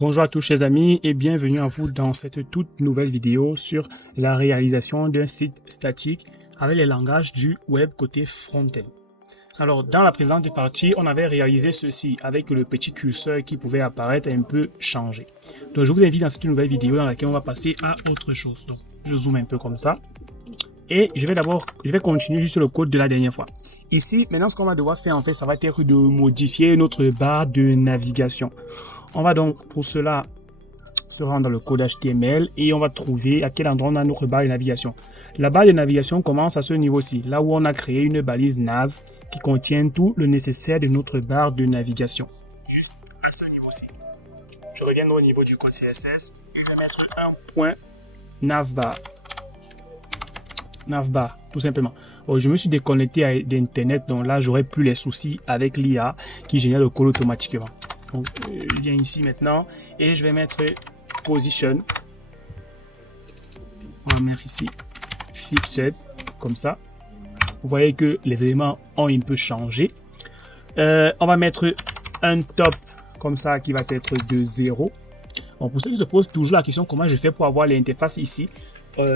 Bonjour à tous chers amis et bienvenue à vous dans cette toute nouvelle vidéo sur la réalisation d'un site statique avec les langages du web côté front-end. Alors dans la précédente partie, on avait réalisé ceci avec le petit curseur qui pouvait apparaître un peu changé. Donc je vous invite dans cette nouvelle vidéo dans laquelle on va passer à autre chose. Donc je zoome un peu comme ça et je vais continuer juste le code de la dernière fois. Ici, maintenant ce qu'on va devoir faire en fait, ça va être de modifier notre barre de navigation. On va donc pour cela se rendre dans le code HTML et on va trouver à quel endroit on a notre barre de navigation. La barre de navigation commence à ce niveau-ci, là où on a créé une balise nav qui contient tout le nécessaire de notre barre de navigation. Juste à ce niveau-ci. Je reviens au niveau du code CSS et je vais mettre un point navbar. Navbar, tout simplement. Bon, je me suis déconnecté d'Internet, donc là, j'aurai plus les soucis avec l'IA qui génère le code automatiquement. Donc, je viens ici maintenant et je vais mettre position. On va mettre ici fixed, comme ça. Vous voyez que les éléments ont un peu changé. On va mettre un top comme ça qui va être de 0. Bon, pour ceux qui se posent toujours la question comment je fais pour avoir l'interface ici,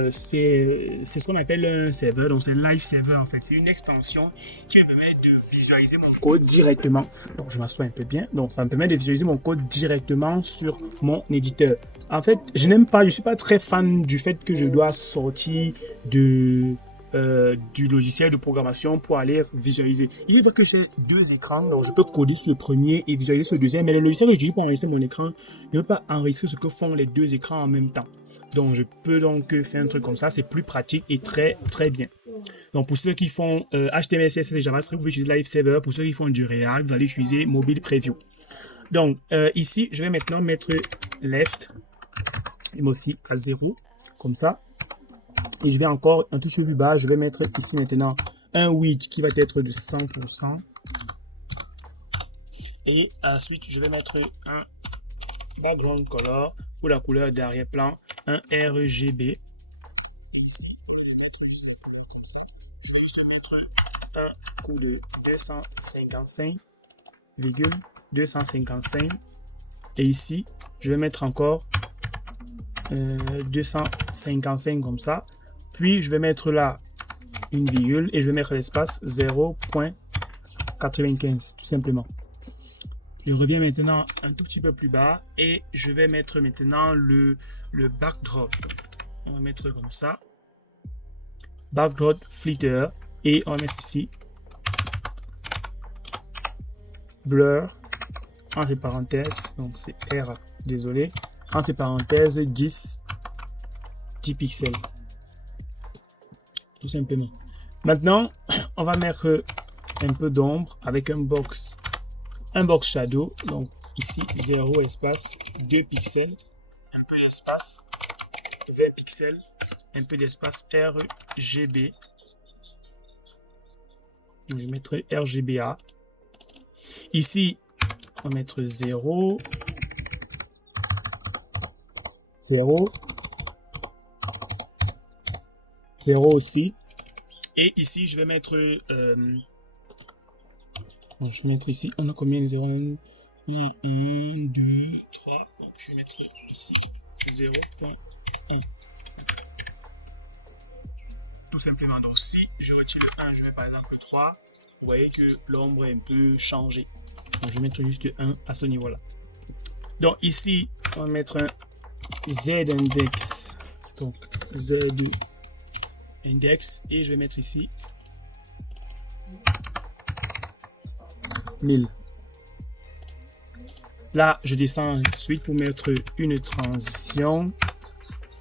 c'est ce qu'on appelle un serveur, donc c'est live server en fait. C'est une extension qui me permet de visualiser mon code directement. Donc je m'assois un peu bien. Donc ça me permet de visualiser mon code directement sur mon éditeur. En fait, je suis pas très fan du fait que je dois sortir du logiciel de programmation pour aller visualiser. Il est vrai que j'ai deux écrans, donc je peux coder sur le premier et visualiser sur le deuxième, mais le logiciel que j'utilise pour enregistrer mon écran ne peut pas enregistrer ce que font les deux écrans en même temps. Donc, je peux donc faire un truc comme ça. C'est plus pratique et très bien. Donc, pour ceux qui font HTML, CSS et JavaScript, vous pouvez utiliser Live Server. Pour ceux qui font du React, vous allez utiliser Mobile Preview. Donc, ici, je vais maintenant mettre left, et moi aussi à 0, comme ça. Et je vais encore un tout petit peu plus bas. Je vais mettre ici maintenant un width qui va être de 100%. Et ensuite, je vais mettre un background color pour la couleur d'arrière-plan, un RGB. Je vais juste mettre un coup de 255,255. Et ici, je vais mettre encore 255 comme ça. Puis, je vais mettre là une virgule et je vais mettre l'espace 0.95, tout simplement. Je reviens maintenant un tout petit peu plus bas et je vais mettre maintenant le backdrop. On va mettre comme ça. Backdrop flitter et on va mettre ici blur entre parenthèses, donc c'est R, désolé, entre parenthèses 10 pixels. Tout simplement. Maintenant, on va mettre un peu d'ombre avec un box shadow, donc ici 0 espace 2 pixels, un peu d'espace 20 pixels, un peu d'espace RGB. Je vais mettre RGBA. Ici, on va mettre 0, 0, 0 aussi. Et ici, je vais mettre je vais mettre ici, on a combien de 0? 1, 2, 3. Donc, je vais mettre ici 0.1. Tout simplement. Donc, si je retire le 1, je mets par exemple le 3. Vous voyez que l'ombre est un peu changée. Donc, je vais mettre juste 1 à ce niveau-là. Donc, ici, on va mettre un Z index. Donc, Z index. Et je vais mettre ici 1000. Là, je descends ensuite pour mettre une transition.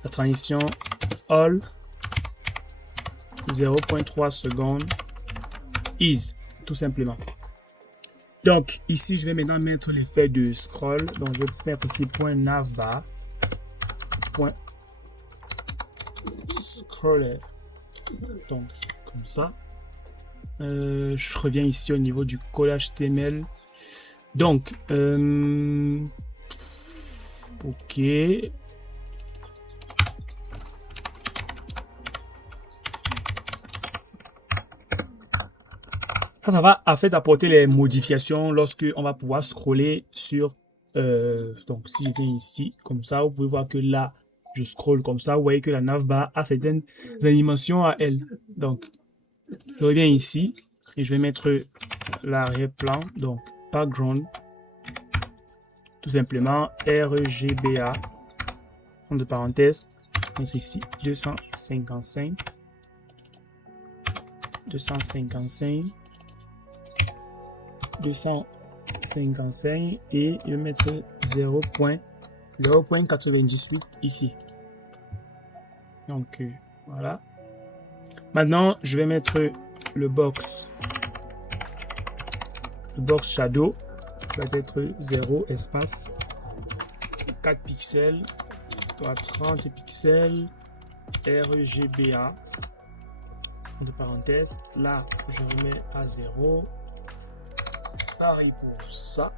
La transition all 0.3 secondes is, tout simplement. Donc, ici, je vais maintenant mettre l'effet de scroll. Donc, je vais mettre ici point navbar, point scroller. Donc, comme ça. Je reviens ici au niveau du code HTML. Donc, ok. Ça va en fait apporter les modifications lorsque on va pouvoir scroller sur Donc, si je viens ici, comme ça, vous pouvez voir que là, je scroll comme ça, vous voyez que la navbar a certaines animations à elle. Donc, je reviens ici et je vais mettre l'arrière-plan, donc background, tout simplement RGBA, entre parenthèses, mettre ici 255, 255, 255 et je vais mettre 0.98 ici. Donc voilà. Maintenant, je vais mettre le box shadow qui va être 0 espace 4 pixels, 30 pixels, RGBA, entre parenthèses, là je remets à 0, pareil pour ça,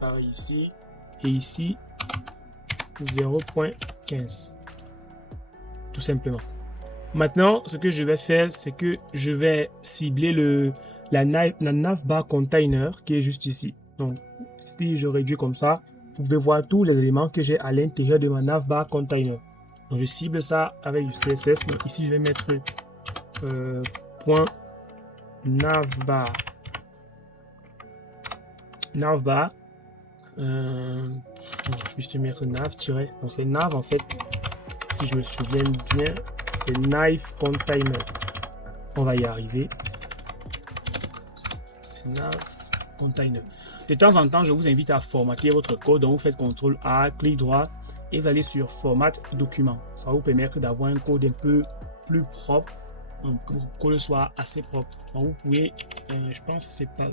pareil ici, et ici 0.15, tout simplement. Maintenant, ce que je vais faire, c'est que je vais cibler la navbar container qui est juste ici. Donc, si je réduis comme ça, vous pouvez voir tous les éléments que j'ai à l'intérieur de ma navbar container. Donc, je cible ça avec du CSS. Donc, ici, je vais mettre point navbar. Navbar. Je vais juste mettre nav tiré. Donc, c'est nav en fait. Si je me souviens bien, c'est Knife Container. On va y arriver. C'est Knife Container. De temps en temps, je vous invite à formater votre code. Donc, vous faites CTRL-A, clic droit et vous allez sur Format Document. Ça va vous permettre d'avoir un code un peu plus propre. Donc, que le code soit assez propre. Donc, vous pouvez, je pense que c'est pas, vous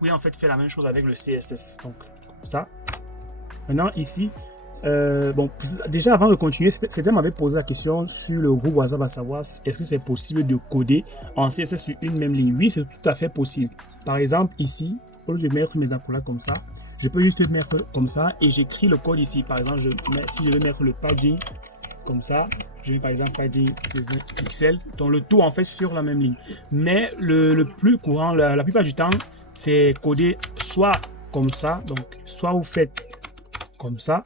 pouvez en fait faire la même chose avec le CSS. Donc, comme ça. Maintenant, ici, bon, déjà avant de continuer, certains m'avaient posé la question sur le groupe WhatsApp à savoir est-ce que c'est possible de coder en CSS sur une même ligne. Oui, c'est tout à fait possible. Par exemple, ici, au lieu de mettre mes accolades comme ça, je peux juste mettre comme ça et j'écris le code ici. Par exemple, si je veux mettre le padding comme ça, je vais par exemple padding de 20 pixels. Donc le tout en fait sur la même ligne. Mais le plus courant, la plupart du temps, c'est coder soit comme ça. Donc soit vous faites comme ça,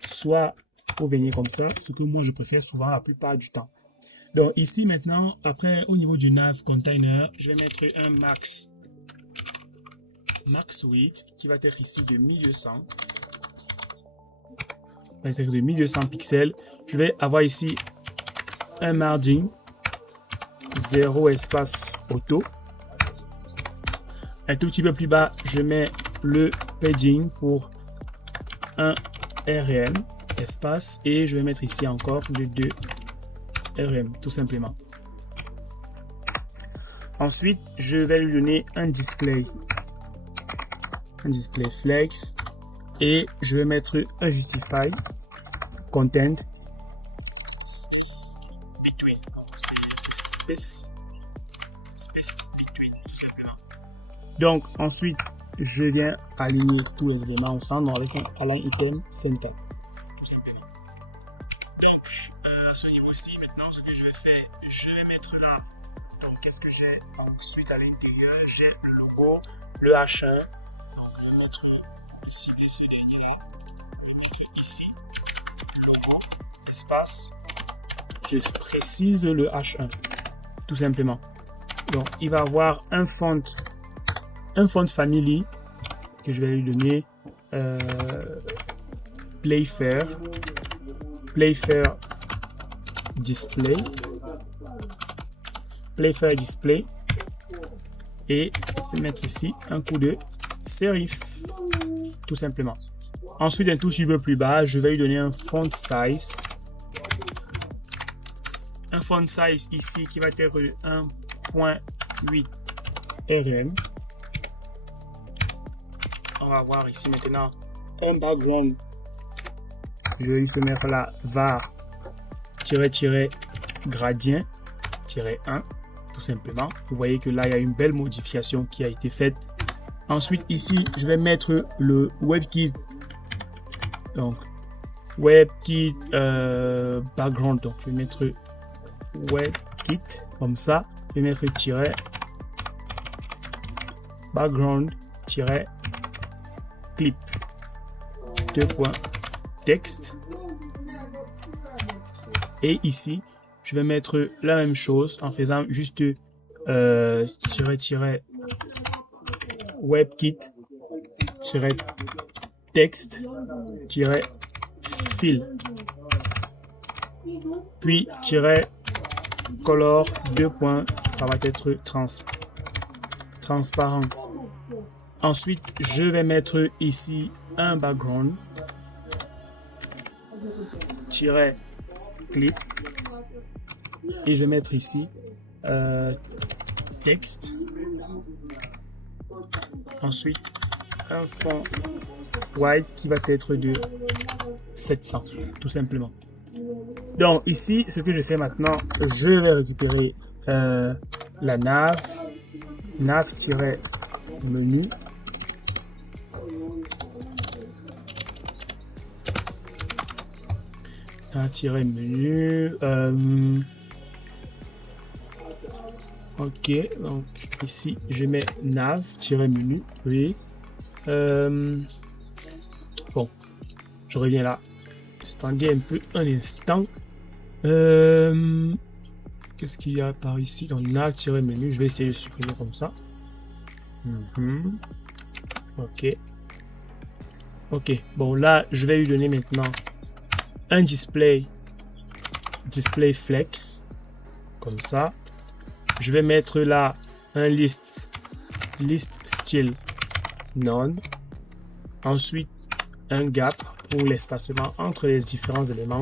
soit vous venez comme ça, ce que moi je préfère souvent la plupart du temps. Donc ici maintenant, après au niveau du nav container, je vais mettre un max width qui va être ici de 1200. Va être de 1200 pixels. Je vais avoir ici un margin 0 espace auto. Un tout petit peu plus bas, je mets le padding pour 1 RM espace et je vais mettre ici encore de 2 RM tout simplement. Ensuite, je vais lui donner un display flex et je vais mettre un justify content space between. Space between tout simplement. Donc ensuite, je viens aligner tous les éléments ensemble avec un align item center. Tout simplement. Donc, à ce niveau-ci, maintenant, ce que je vais faire, je vais mettre là. Donc, qu'est-ce que j'ai ensuite à l'intérieur? J'ai le logo, le H1. Donc, je vais mettre ici, ce dernier-là. Je vais mettre ici, logo, espace. Je précise le H1. Tout simplement. Donc, il va avoir un font family que je vais lui donner Playfair display et mettre ici un coup de serif tout simplement. Ensuite, un tout petit peu plus bas, je vais lui donner un font size ici qui va être 1.8 RM. On va voir ici maintenant un background. Je vais juste mettre la var gradient 1 tout simplement. Vous voyez que là il y a une belle modification qui a été faite. Ensuite ici je vais mettre le WebKit. Donc WebKit background. Donc je vais mettre WebKit comme ça. Je vais mettre background clip, deux points, texte. Et ici, je vais mettre la même chose en faisant juste WebKit, texte, fil. Puis, color, deux points, ça va être transparent. Ensuite, je vais mettre ici un background, clip, et je vais mettre ici texte. Ensuite, un fond white qui va être de 700, tout simplement. Donc ici, ce que je fais maintenant, je vais récupérer la nav-menu. Menu. Ok, donc ici je mets nav-menu. Oui. Bon, je reviens là. Standez un peu un instant. Qu'est-ce qu'il y a par ici? Donc nav-menu, je vais essayer de supprimer comme ça. Ok. Ok, bon là je vais lui donner maintenant un display flex comme ça. Je vais mettre là un list style none. Ensuite un gap pour l'espacement entre les différents éléments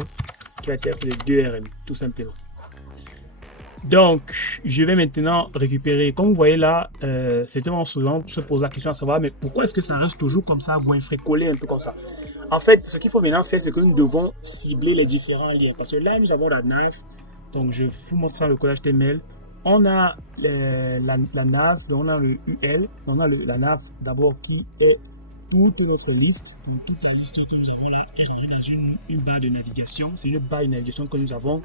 qui va être de 2 rm tout simplement. Donc je vais maintenant récupérer, comme vous voyez là, c'était mon souvent se pose la question à savoir mais pourquoi est-ce que ça reste toujours comme ça, goinfré, collé un peu comme ça. En fait, ce qu'il faut maintenant faire, c'est que nous devons cibler les différents liens. Parce que là, nous avons la nav. Donc, je vous montre le code HTML. On a la nav, donc on a le UL. On a la nav d'abord qui est toute notre liste. Donc, toute la liste que nous avons là est rangée dans une barre de navigation. C'est une barre de navigation que nous avons.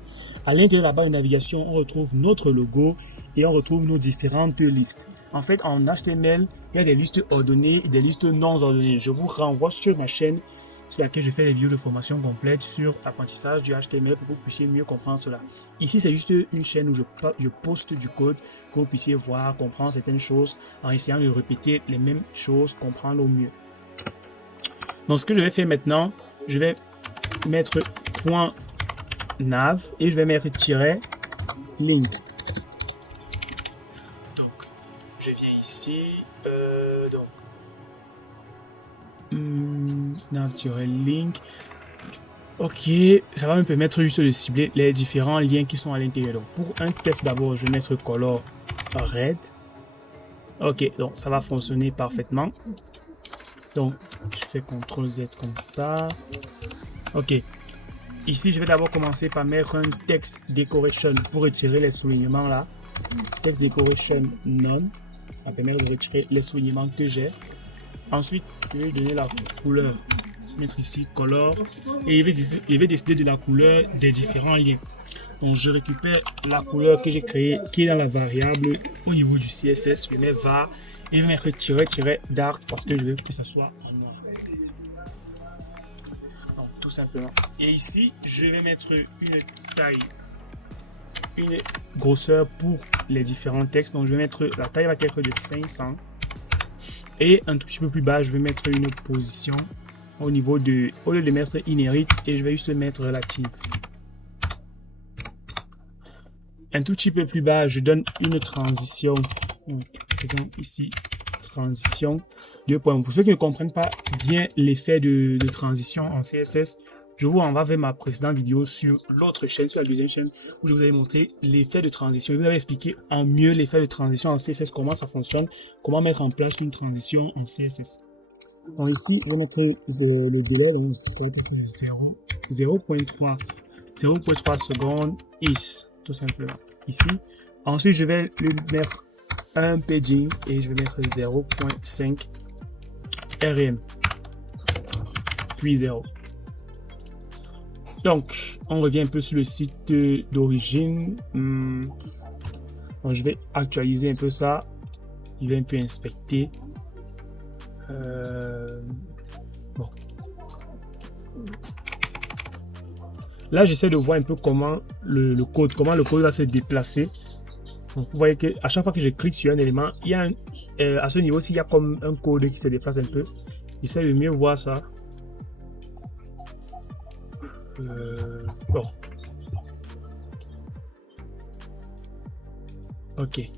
À l'intérieur de la barre de navigation, on retrouve notre logo et on retrouve nos différentes listes. En fait, en HTML, il y a des listes ordonnées et des listes non ordonnées. Je vous renvoie sur ma chaîne sur laquelle je fais des vidéos de formation complète sur l'apprentissage du HTML pour que vous puissiez mieux comprendre cela. Ici, c'est juste une chaîne où je poste du code, que vous puissiez voir, comprendre certaines choses en essayant de répéter les mêmes choses, comprendre au mieux. Donc, ce que je vais faire maintenant, je vais mettre .nav et je vais mettre -link. Donc, je viens ici, donc nav-link. Ok, ça va me permettre juste de cibler les différents liens qui sont à l'intérieur. Donc pour un test d'abord, je vais mettre color red. Ok, donc ça va fonctionner parfaitement. Donc je fais CTRL Z comme ça. Ok, ici je vais d'abord commencer par mettre un text decoration pour retirer les soulignements là. Text decoration none, ça va permettre de retirer les soulignements que j'ai. Ensuite, je vais donner la couleur, mettre ici color, et il va décider de la couleur des différents liens. Donc, je récupère la couleur que j'ai créée, qui est dans la variable au niveau du CSS. Je mets var et je vais mettre -dark parce que je veux que ça soit en noir. Donc, tout simplement. Et ici, je vais mettre une taille, une grosseur pour les différents textes. Donc, je vais mettre la taille va être de 500. Et un tout petit peu plus bas, je vais mettre une position au niveau de, au lieu de mettre inherit, et je vais juste mettre relative. Un tout petit peu plus bas, je donne une transition. Faisons ici transition 2 points. Pour ceux qui ne comprennent pas bien l'effet de transition en CSS, je vous renvoie vers ma précédente vidéo sur l'autre chaîne, sur la deuxième chaîne, où je vous avais montré l'effet de transition. Je vous avais expliqué en mieux l'effet de transition en CSS, comment ça fonctionne, comment mettre en place une transition en CSS. Donc ici, je vais mettre le délai, donc 0.3 secondes is, tout simplement, ici. Ensuite, je vais lui mettre un padding et je vais mettre 0.5 rm, puis 0. Donc, on revient un peu sur le site d'origine. Donc, je vais actualiser un peu ça. Je vais un peu inspecter. Bon. Là, j'essaie de voir un peu comment le code va se déplacer. Donc, vous voyez que à chaque fois que je clique sur un élément, il y a à ce niveau-ci, il y a comme un code qui se déplace un peu. J'essaie de mieux voir ça. Bon. Ok.